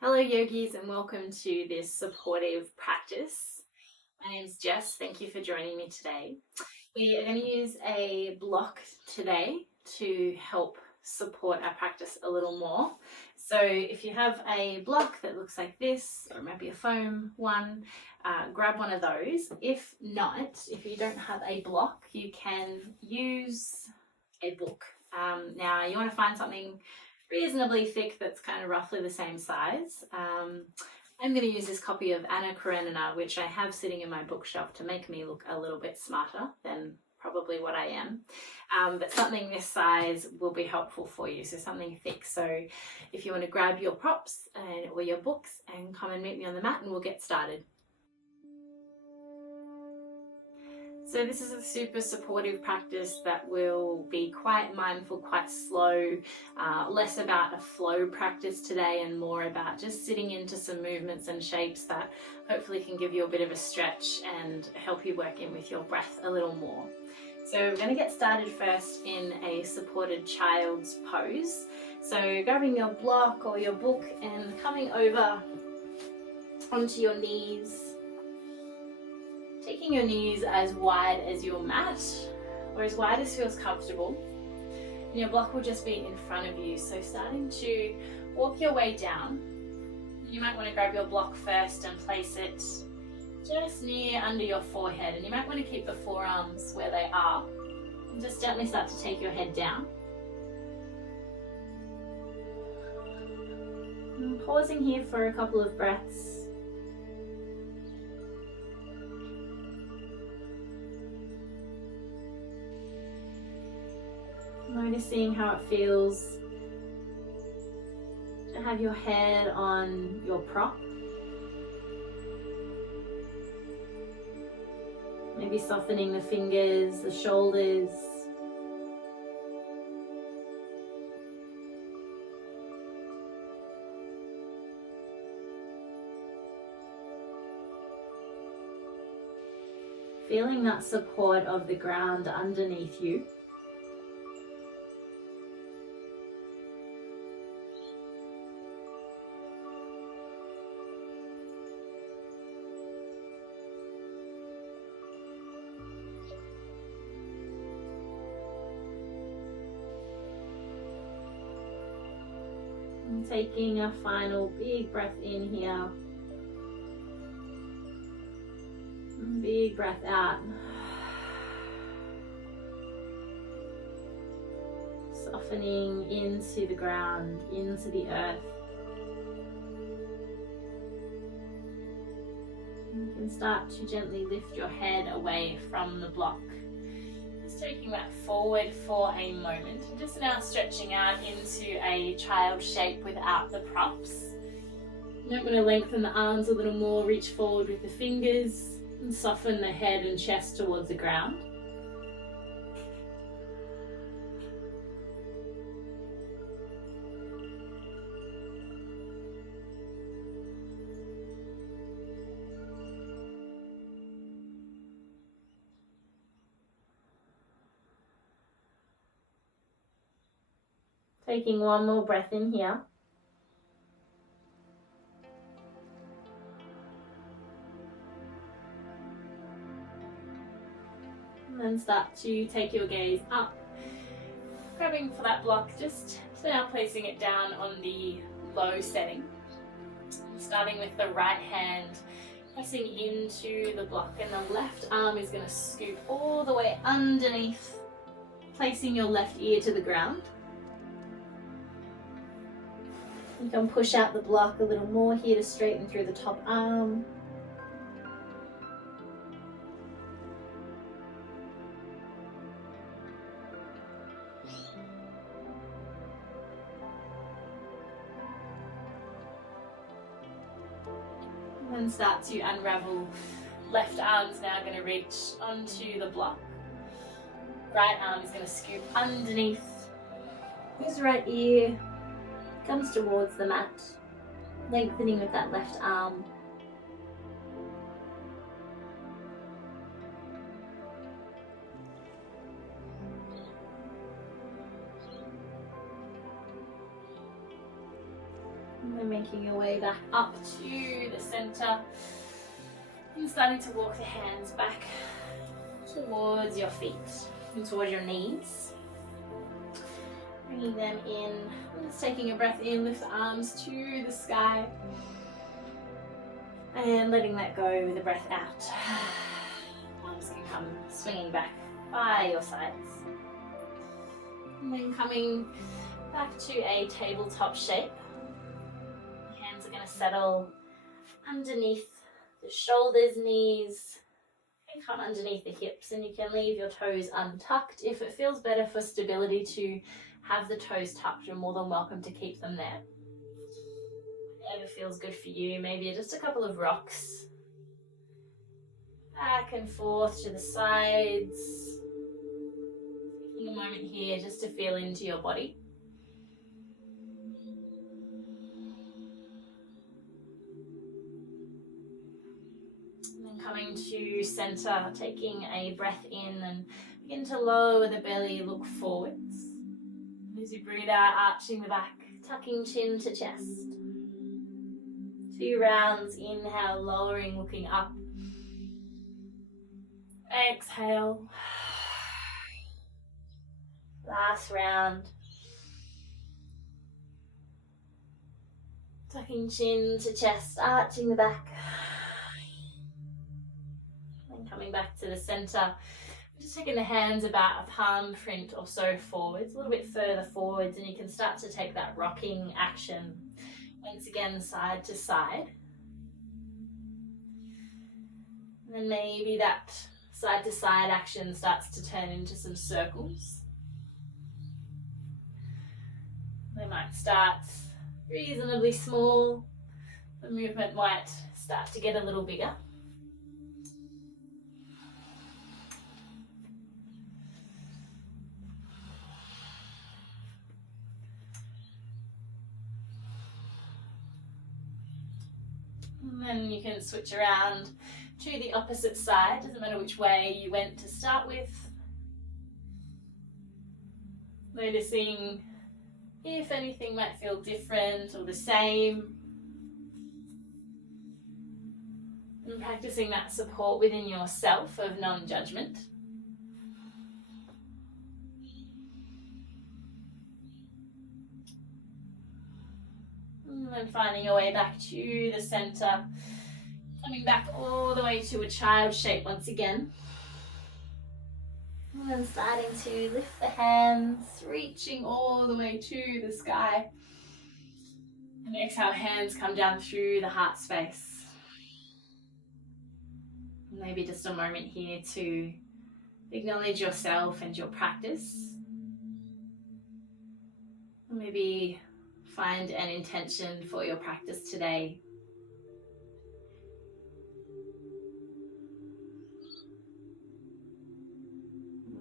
Hello yogis and welcome to this supportive practice. My name's Jess, thank you for joining me today. We are going to use a block today to help support our practice a little more. So if you have a block that looks like this, or maybe a foam one, grab one of those. If not, if you don't have a block, you can use a book. Now you want to find something reasonably thick that's kind of roughly the same size. I'm going to use this copy of Anna Karenina, which I have sitting in my bookshelf to make me look a little bit smarter than probably what I am. But something this size will be helpful for you, so something thick. So if you want to grab your props or your books and come and meet me on the mat and we'll get started. So this is a super supportive practice that will be quite mindful, quite slow, less about a flow practice today and more about just sitting into some movements and shapes that hopefully can give you a bit of a stretch and help you work in with your breath a little more. So we're going to get started first in a supported child's pose. So grabbing your block or your book and coming over onto your knees. Taking your knees as wide as your mat, or as wide as feels comfortable. And your block will just be in front of you. So starting to walk your way down. You might want to grab your block first and place it just near under your forehead. And you might want to keep the forearms where they are. And just gently start to take your head down. And pausing here for a couple of breaths. Noticing how it feels to have your head on your prop. Maybe softening the fingers, the shoulders. Feeling that support of the ground underneath you. And taking a final big breath in here. And big breath out. Softening into the ground, into the earth. You can start to gently lift your head away from the block. Just taking that forward for a moment. Just now stretching out into a child shape without the props. You might want to lengthen the arms a little more, reach forward with the fingers and soften the head and chest towards the ground. Taking one more breath in here. And then start to take your gaze up. Grabbing for that block, just now placing it down on the low setting. Starting with the right hand, pressing into the block, and the left arm is going to scoop all the way underneath, placing your left ear to the ground. You can push out the block a little more here to straighten through the top arm. And then start to unravel. Left arm's now going to reach onto the block. Right arm is going to scoop underneath his right ear. Comes towards the mat, lengthening with that left arm. And And making your way back up to the center. And starting to walk the hands back towards your feet and towards your knees. Bringing them in. Just taking a breath in, lift the arms to the sky. And letting that go with the breath out. Arms can come swinging back by your sides. And then coming back to a tabletop shape. The hands are going to settle underneath the shoulders, knees, and come underneath the hips, and you can leave your toes untucked. If it feels better for stability to have the toes tucked, you're more than welcome to keep them there. Whatever feels good for you, maybe just a couple of rocks. Back and forth to the sides. Taking a moment here just to feel into your body. Coming to center, taking a breath in and begin to lower the belly, look forwards. As you breathe out, arching the back, tucking chin to chest. 2 rounds, inhale, lowering, looking up. Exhale. Last round. Tucking chin to chest, arching the back. Coming back to the center, just taking the hands about a palm print or so forwards, a little bit further forwards, and you can start to take that rocking action once again side to side. And then maybe that side to side action starts to turn into some circles. They might start reasonably small, the movement might start to get a little bigger. And then you can switch around to the opposite side, doesn't matter which way you went to start with. Noticing if anything might feel different or the same. And practicing that support within yourself of non-judgment. And then finding your way back to the center. Coming back all the way to a child shape once again. And then starting to lift the hands, reaching all the way to the sky. And exhale, hands come down through the heart space. Maybe just a moment here to acknowledge yourself and your practice. Maybe find an intention for your practice today.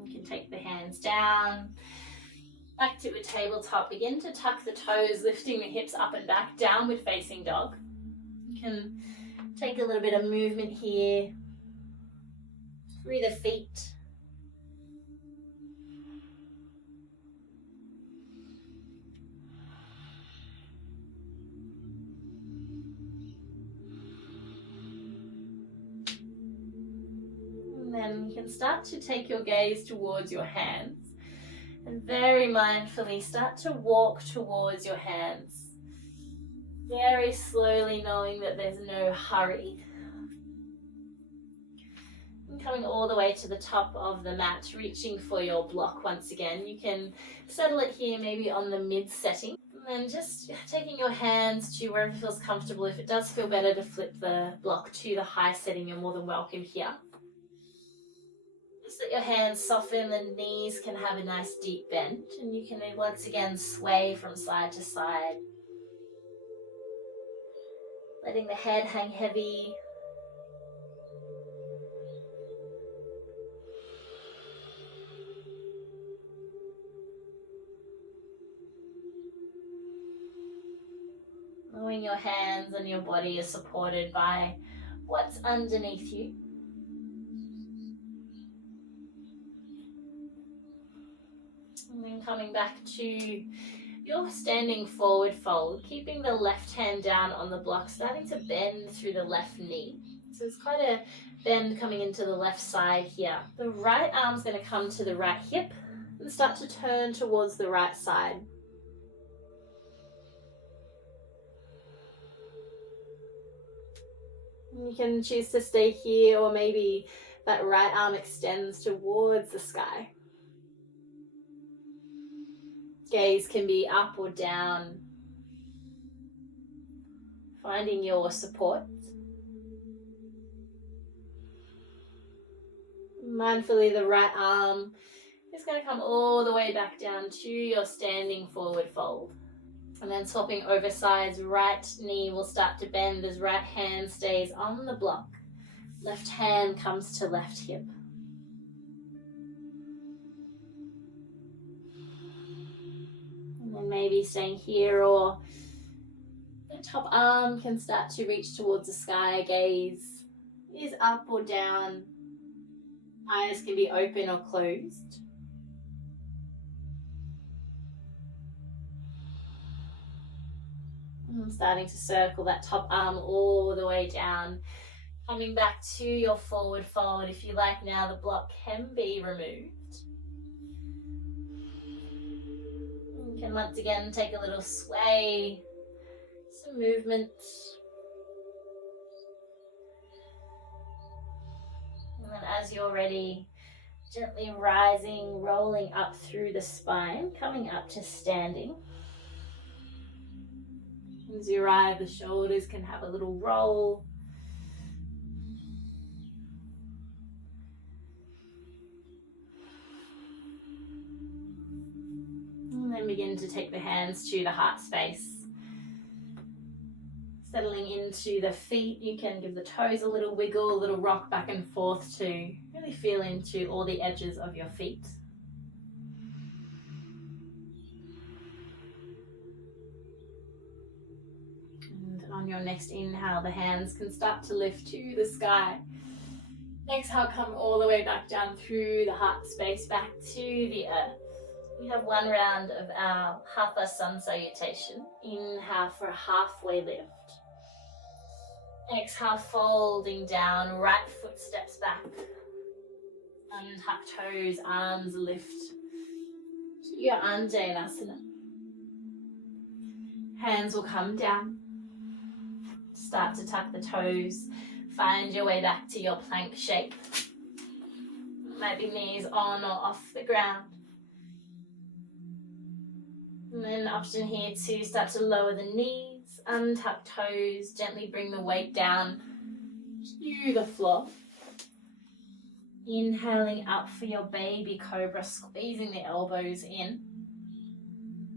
You can take the hands down, back to a tabletop. Begin to tuck the toes, lifting the hips up and back, downward facing dog. You can take a little bit of movement here through the feet. And then you can start to take your gaze towards your hands and very mindfully start to walk towards your hands. Very slowly, knowing that there's no hurry. And coming all the way to the top of the mat, reaching for your block once again. You can settle it here maybe on the mid setting. And then just taking your hands to wherever feels comfortable. If it does feel better to flip the block to the high setting, you're more than welcome here. Just let your hands soften, the knees can have a nice deep bend, and you can once again sway from side to side. Letting the head hang heavy. Knowing your hands and your body are supported by what's underneath you. And then coming back to You're standing forward fold, keeping the left hand down on the block, starting to bend through the left knee. So it's quite a bend coming into the left side here. The right arm's going to come to the right hip and start to turn towards the right side. You can choose to stay here, or maybe that right arm extends towards the sky. Gaze can be up or down, finding your support. Mindfully, the right arm is going to come all the way back down to your standing forward fold. And then swapping over sides, right knee will start to bend as right hand stays on the block. Left hand comes to left hip. And then maybe staying here, or the top arm can start to reach towards the sky. Gaze is up or down. Eyes can be open or closed. And starting to circle that top arm all the way down. Coming back to your forward fold. If you like now, the block can be removed. You can once again take a little sway, some movement. And then as you're ready, gently rising, rolling up through the spine, coming up to standing. As you arrive, the shoulders can have a little roll. And then begin to take the hands to the heart space. Settling into the feet, you can give the toes a little wiggle, a little rock back and forth to really feel into all the edges of your feet. And on your next inhale, the hands can start to lift to the sky. Exhale, come all the way back down through the heart space, back to the earth. We have one round of our Hatha Sun Salutation. Inhale for a halfway lift. Exhale, folding down, right foot steps back. Untuck toes, arms lift to your Anjaneyasana. Hands will come down. Start to tuck the toes. Find your way back to your plank shape. Maybe knees on or off the ground. And then option here to start to lower the knees, untuck toes, gently bring the weight down to the floor. Inhaling up for your baby cobra, squeezing the elbows in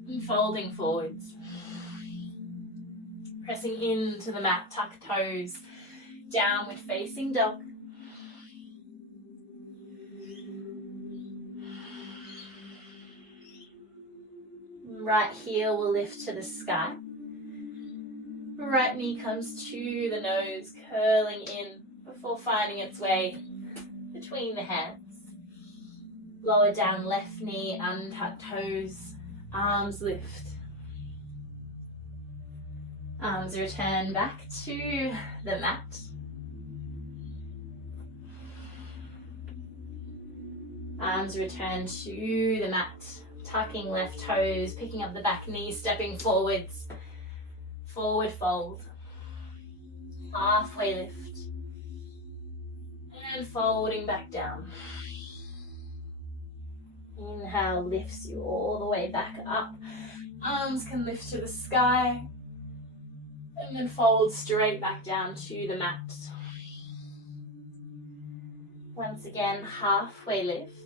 and folding forwards. Pressing into the mat, tuck toes, downward facing dog. Right heel will lift to the sky. Right knee comes to the nose, curling in before finding its way between the hands. Lower down left knee, untuck toes, arms lift. Arms return back to the mat. Arms return to the mat. Tucking left toes, picking up the back knee, stepping forwards. Forward fold. Halfway lift. And folding back down. Inhale lifts you all the way back up. Arms can lift to the sky. And then fold straight back down to the mat. Once again, halfway lift.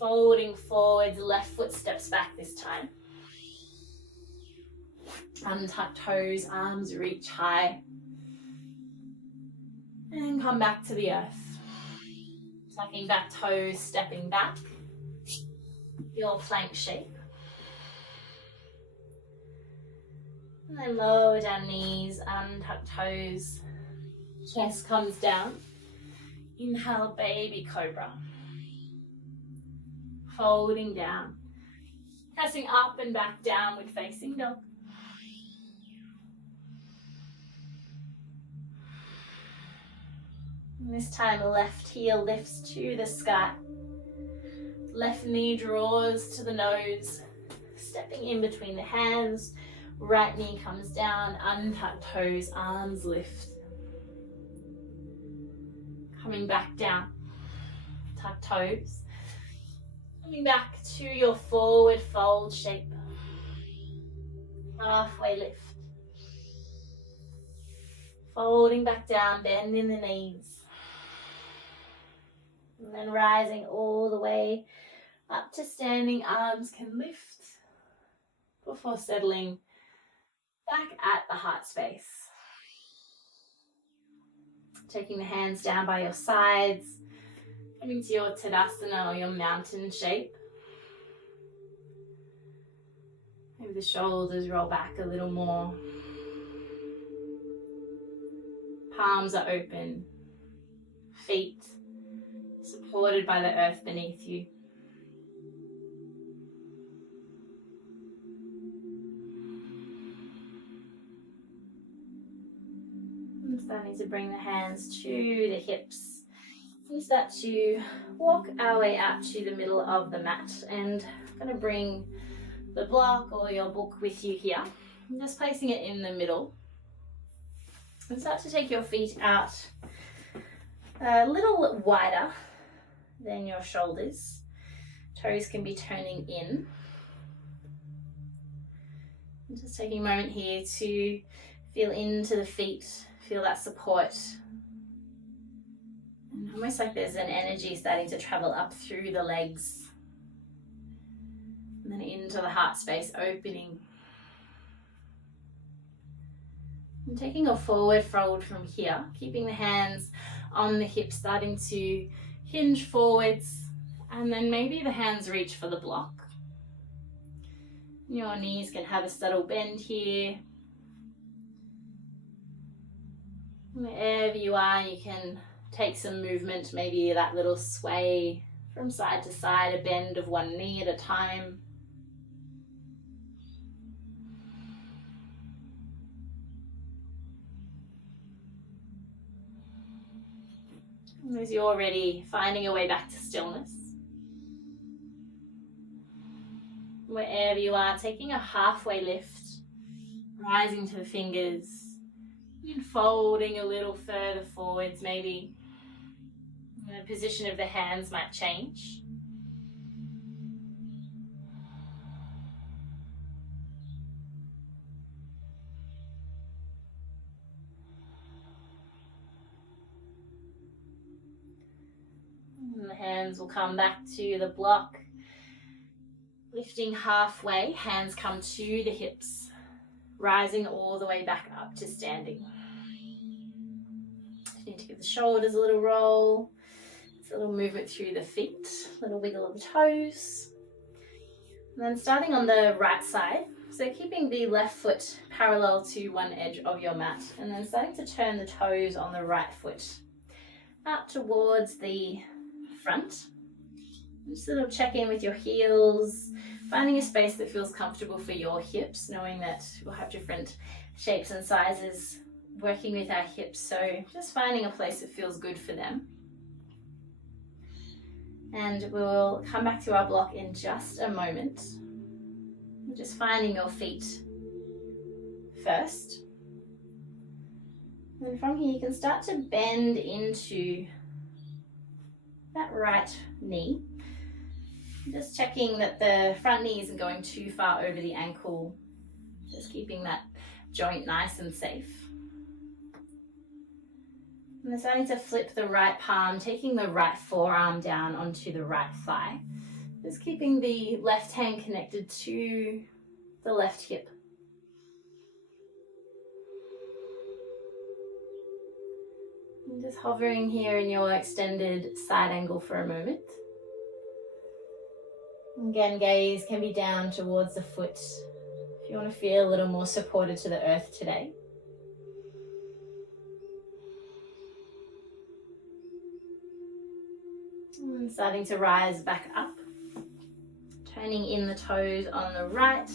Folding forwards, left foot steps back this time. Untuck toes, arms reach high. And come back to the earth. Tucking back toes, stepping back. Your plank shape. And then lower down knees, untuck toes. Chest comes down. Inhale, baby cobra. Folding down. Pressing up and back, downward facing dog. And this time, left heel lifts to the sky. Left knee draws to the nose, stepping in between the hands. Right knee comes down, untuck toes, arms lift. Coming back down, tuck toes. Coming back to your forward fold shape. Halfway lift. Folding back down, bending the knees. And then rising all the way up to standing, arms can lift before settling back at the heart space. Taking the hands down by your sides, coming to your Tadasana or your mountain shape. Maybe the shoulders roll back a little more. Palms are open, feet supported by the earth beneath you. And starting to bring the hands to the hips. We start to walk our way out to the middle of the mat, and I'm going to bring the block or your book with you here. I'm just placing it in the middle. And start to take your feet out a little wider than your shoulders. Toes can be turning in. I'm just taking a moment here to feel into the feet, feel that support. And almost like there's an energy starting to travel up through the legs. And then into the heart space, opening. And taking a forward fold from here, keeping the hands on the hips, starting to hinge forwards, and then maybe the hands reach for the block. Your knees can have a subtle bend here. Wherever you are, you can take some movement, maybe that little sway from side to side, a bend of one knee at a time. And as you're ready, finding your way back to stillness. Wherever you are, taking a halfway lift, rising to the fingers, and folding a little further forwards maybe. The position of the hands might change. And the hands will come back to the block. Lifting halfway, hands come to the hips, rising all the way back up to standing. You need to give the shoulders a little roll. It's a little movement through the feet, a little wiggle of the toes. And then starting on the right side, so keeping the left foot parallel to one edge of your mat, and then starting to turn the toes on the right foot out towards the front. Just sort of check in with your heels, finding a space that feels comfortable for your hips, knowing that we'll have different shapes and sizes working with our hips, so just finding a place that feels good for them. And we'll come back to our block in just a moment. Just finding your feet first. And from here you can start to bend into that right knee. Just checking that the front knee isn't going too far over the ankle. Just keeping that joint nice and safe. And then starting to flip the right palm, taking the right forearm down onto the right thigh. Just keeping the left hand connected to the left hip. And just hovering here in your extended side angle for a moment. Again, gaze can be down towards the foot if you want to feel a little more supported to the earth today. And starting to rise back up. Turning in the toes on the right,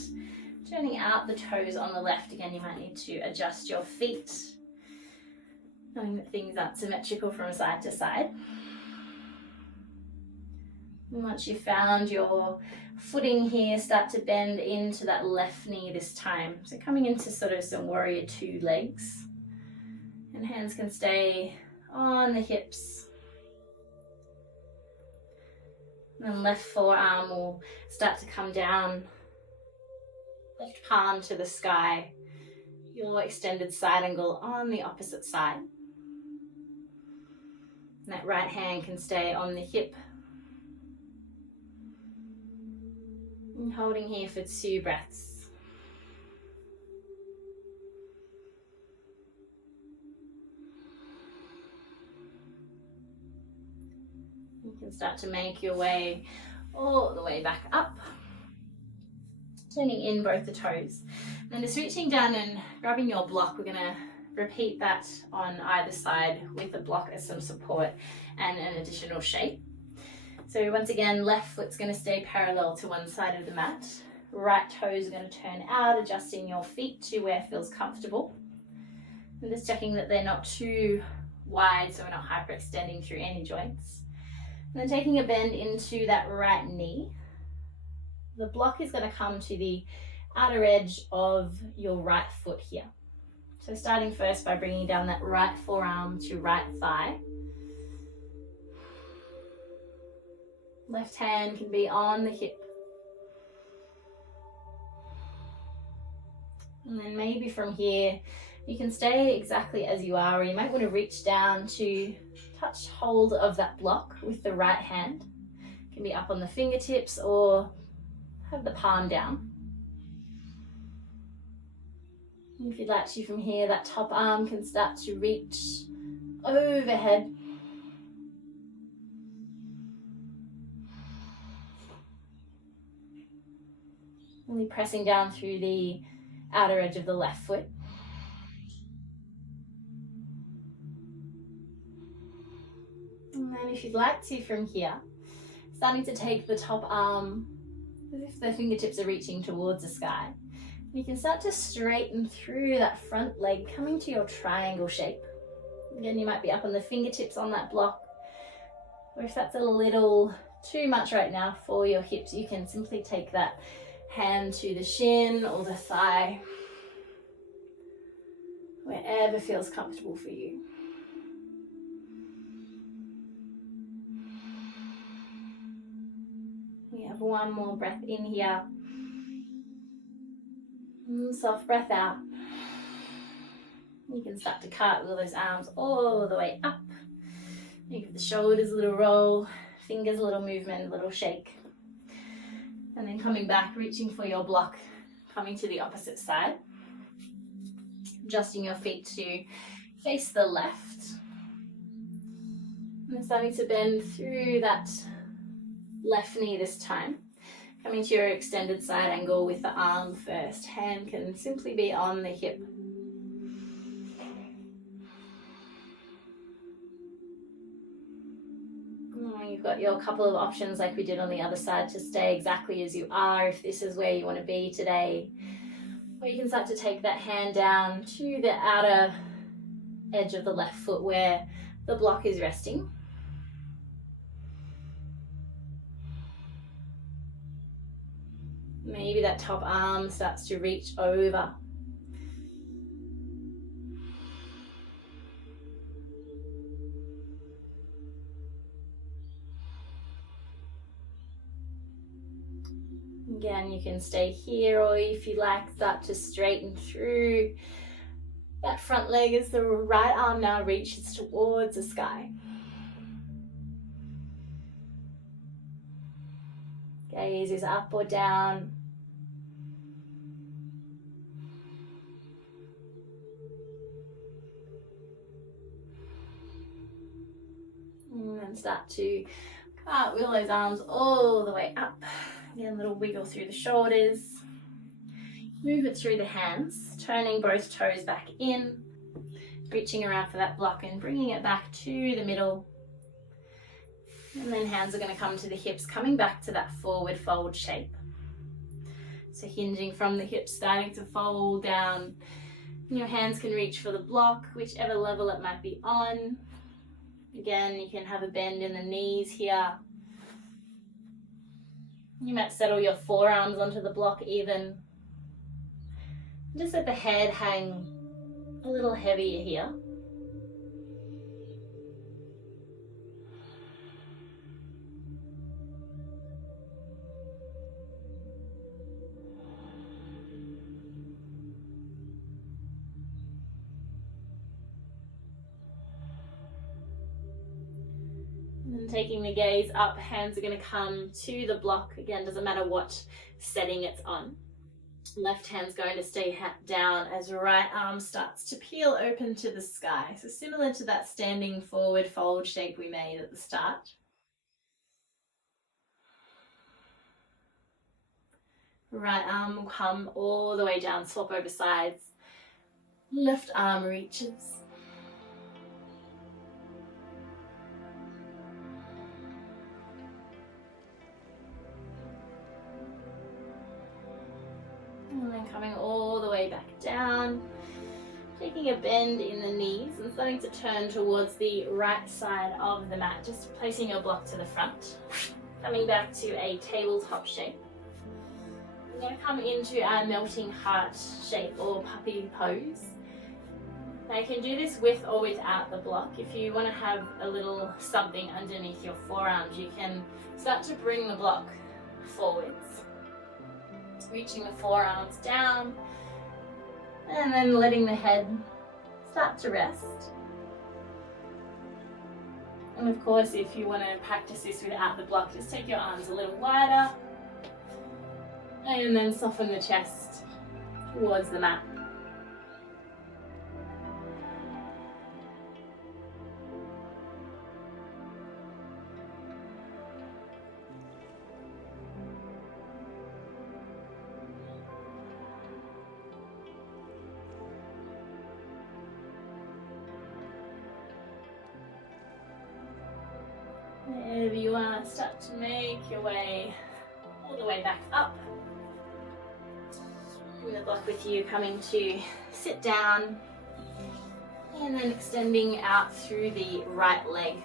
turning out the toes on the left. Again, you might need to adjust your feet, knowing that things aren't symmetrical from side to side. And once you've found your footing here, start to bend into that left knee this time. So coming into sort of some warrior two legs. And hands can stay on the hips. And then left forearm will start to come down. Left palm to the sky. Your extended side angle on the opposite side. And that right hand can stay on the hip. And holding here for 2 breaths. You can start to make your way all the way back up. Turning in both the toes. Then just reaching down and grabbing your block. We're going to repeat that on either side with the block as some support and an additional shape. So once again, left foot's going to stay parallel to one side of the mat. Right toes are going to turn out, adjusting your feet to where it feels comfortable. And just checking that they're not too wide so we're not hyperextending through any joints. And then taking a bend into that right knee. The block is going to come to the outer edge of your right foot here. So starting first by bringing down that right forearm to right thigh. Left hand can be on the hip. And then maybe from here, you can stay exactly as you are, or you might want to reach down to touch hold of that block with the right hand. It can be up on the fingertips or have the palm down. And if you'd like to from here, that top arm can start to reach overhead. Really pressing down through the outer edge of the left foot. And then if you'd like to from here, starting to take the top arm as if the fingertips are reaching towards the sky. You can start to straighten through that front leg, coming to your triangle shape. Again, you might be up on the fingertips on that block. Or if that's a little too much right now for your hips, you can simply take that hand to the shin or the thigh, wherever feels comfortable for you. We have one more breath in here. Soft breath out. You can start to cartwheel those arms all the way up. You give the shoulders a little roll, fingers a little movement, a little shake. And then coming back, reaching for your block, coming to the opposite side. Adjusting your feet to face the left. And then starting to bend through that left knee this time. Coming to your extended side angle with the arm first. Hand can simply be on the hip. You've got your couple of options like we did on the other side to stay exactly as you are if this is where you want to be today. Or you can start to take that hand down to the outer edge of the left foot where the block is resting. Maybe that top arm starts to reach over. Again, you can stay here, or if you like, start to straighten through that front leg as the right arm now reaches towards the sky. Gaze is up or down. And then start to cartwheel those arms all the way up. Again, a little wiggle through the shoulders. Move it through the hands, turning both toes back in, reaching around for that block and bringing it back to the middle. And then hands are going to come to the hips, coming back to that forward fold shape. So hinging from the hips, starting to fold down. Your hands can reach for the block, whichever level it might be on. Again, you can have a bend in the knees here. You might settle your forearms onto the block even. Just let the head hang a little heavier here. And taking the gaze up, hands are going to come to the block. Again, doesn't matter what setting it's on. Left hand's going to stay down as right arm starts to peel open to the sky. So similar to that standing forward fold shape we made at the start. Right arm will come all the way down, swap over sides. Left arm reaches. And then coming all the way back down, taking a bend in the knees and starting to turn towards the right side of the mat, just placing your block to the front. Coming back to a tabletop shape. We're going to come into our melting heart shape or puppy pose. Now you can do this with or without the block. If you want to have a little something underneath your forearms, you can start to bring the block forwards. Reaching the forearms down and then letting the head start to rest. And of course, if you want to practice this without the block, just take your arms a little wider and then soften the chest towards the mat. Wherever you are, start to make your way all the way back up. Bring the block with you, coming to sit down and then extending out through the right leg.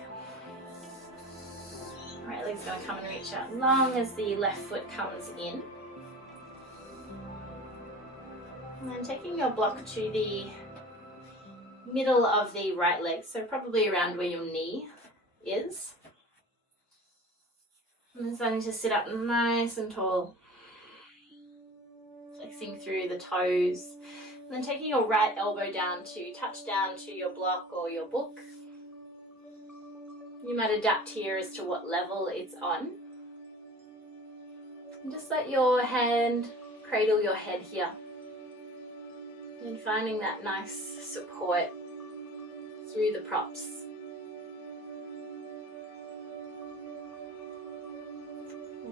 Right leg's going to come and reach out long as the left foot comes in. And then taking your block to the middle of the right leg, so probably around where your knee is. And then starting to sit up nice and tall. Flexing through the toes. And then taking your right elbow down to touch down to your block or your book. You might adapt here as to what level it's on. And just let your hand cradle your head here. And finding that nice support through the props.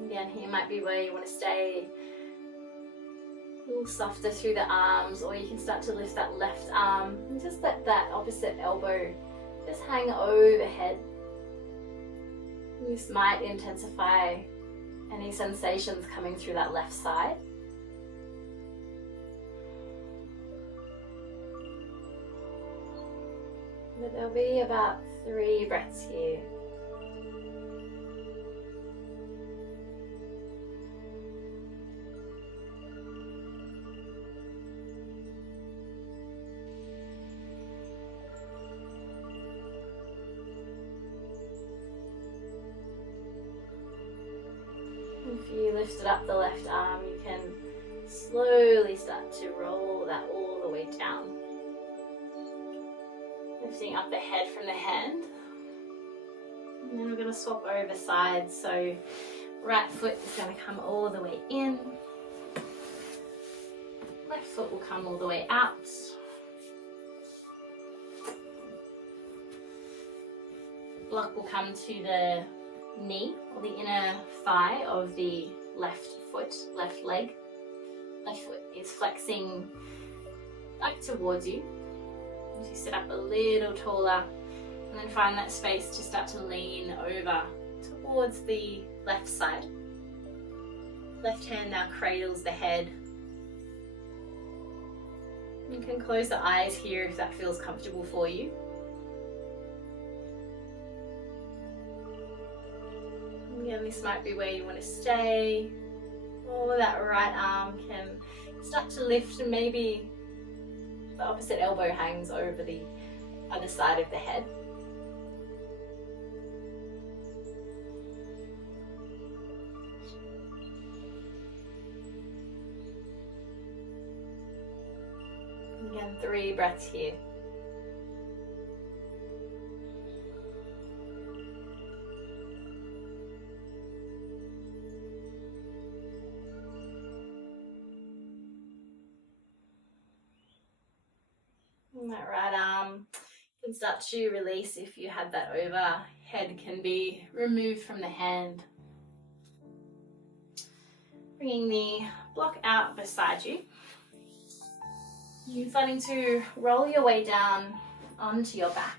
Again, here might be where you want to stay a little softer through the arms, or you can start to lift that left arm and just let that opposite elbow just hang overhead. This might intensify any sensations coming through that left side. But there'll be about 3 breaths here. If you lifted up the left arm, you can slowly start to roll that all the way down. Lifting up the head from the hand. And then we're going to swap over sides. So right foot is going to come all the way in. Left foot will come all the way out. Block will come to the knee or the inner thigh of the left foot, left leg. Left foot is flexing back towards you. As you sit up a little taller, and then find that space to start to lean over towards the left side. Left hand now cradles the head. You can close the eyes here if that feels comfortable for you. Again, this might be where you want to stay. Or that right arm can start to lift, and maybe the opposite elbow hangs over the other side of the head. Again, 3 breaths here. And that right arm can start to release if you had that over. Head can be removed from the hand. Bringing the block out beside you. You're starting to roll your way down onto your back.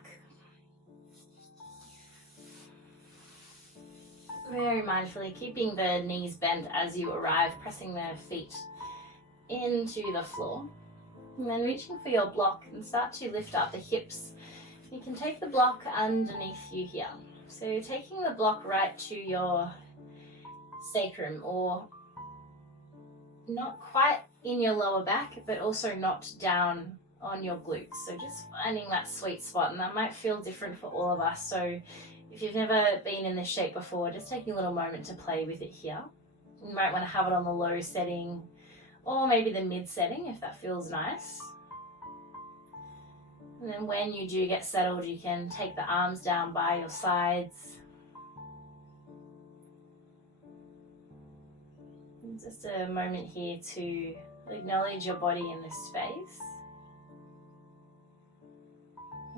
Very mindfully, keeping the knees bent as you arrive, pressing the feet into the floor. And then reaching for your block and start to lift up the hips. You can take the block underneath you here. So taking the block right to your sacrum, or not quite in your lower back, but also not down on your glutes. So just finding that sweet spot, and that might feel different for all of us. So if you've never been in this shape before, just taking a little moment to play with it here. You might want to have it on the low setting, or maybe the mid setting if that feels nice. And then when you do get settled, you can take the arms down by your sides. And just a moment here to acknowledge your body in this space.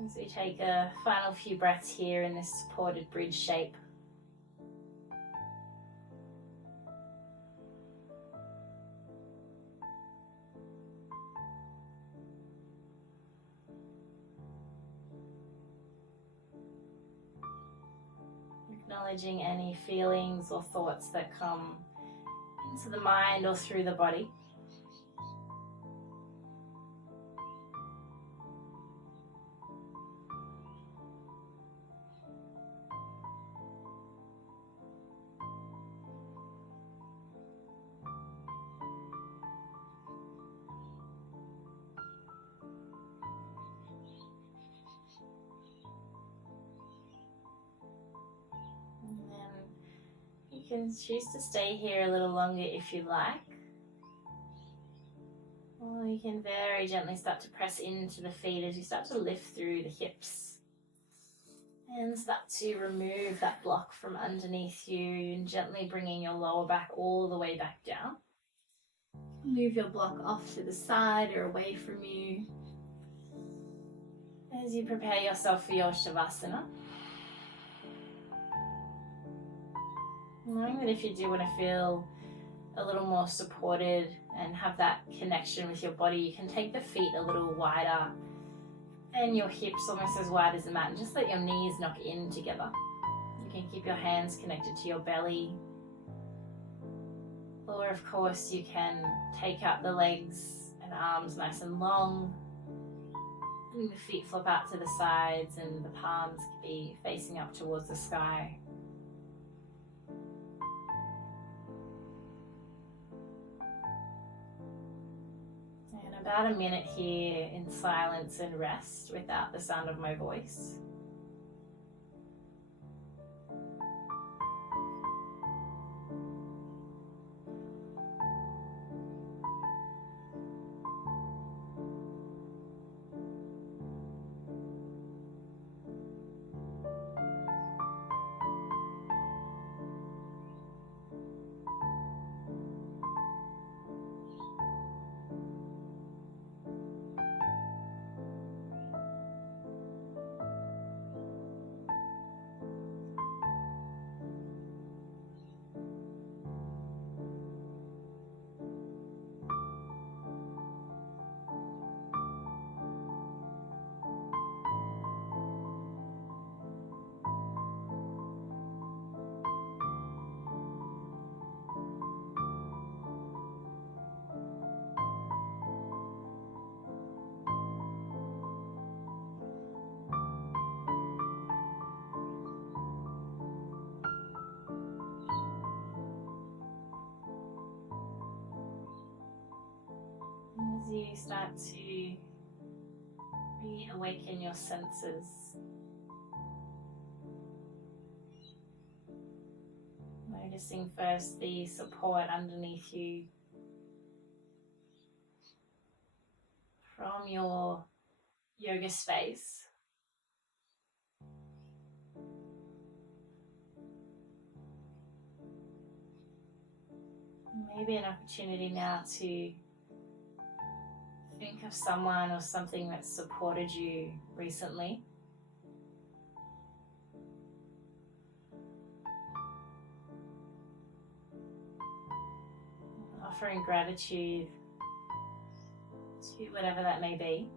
As we take a final few breaths here in this supported bridge shape. Acknowledging any feelings or thoughts that come into the mind or through the body. You can choose to stay here a little longer if you like. Or you can very gently start to press into the feet as you start to lift through the hips. And start to remove that block from underneath you, and gently bringing your lower back all the way back down. Move your block off to the side or away from you as you prepare yourself for your Shavasana. Knowing that if you do want to feel a little more supported and have that connection with your body, you can take the feet a little wider and your hips almost as wide as the mat, and just let your knees knock in together. You can keep your hands connected to your belly, or of course you can take out the legs and arms nice and long, and the feet flip out to the sides and the palms can be facing up towards the sky. About a minute here in silence and rest without the sound of my voice. you start to reawaken your senses, noticing first the support underneath you from your yoga space. Maybe an opportunity now to think of someone or something that supported you recently. Offering gratitude to whatever that may be.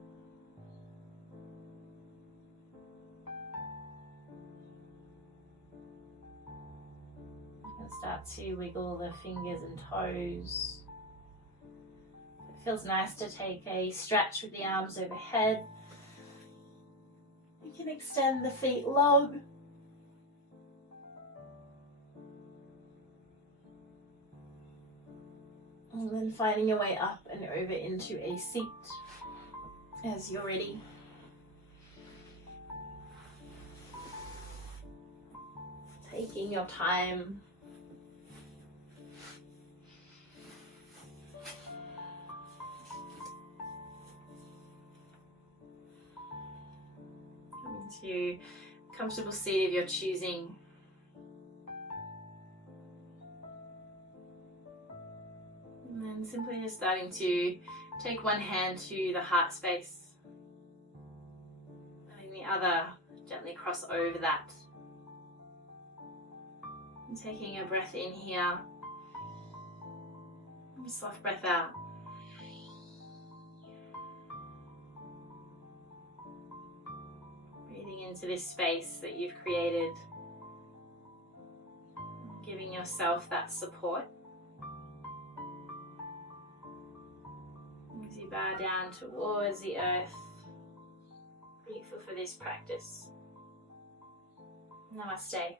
And start to wiggle the fingers and toes. It feels nice to take a stretch with the arms overhead. You can extend the feet long. And then finding your way up and over into a seat as you're ready. Taking your time. Coming to a comfortable seat of your choosing. And then simply just starting to take one hand to the heart space, letting the other gently cross over that. And taking a breath in here, and a soft breath out. Breathing into this space that you've created, giving yourself that support. As you bow down towards the earth, grateful for this practice. Namaste.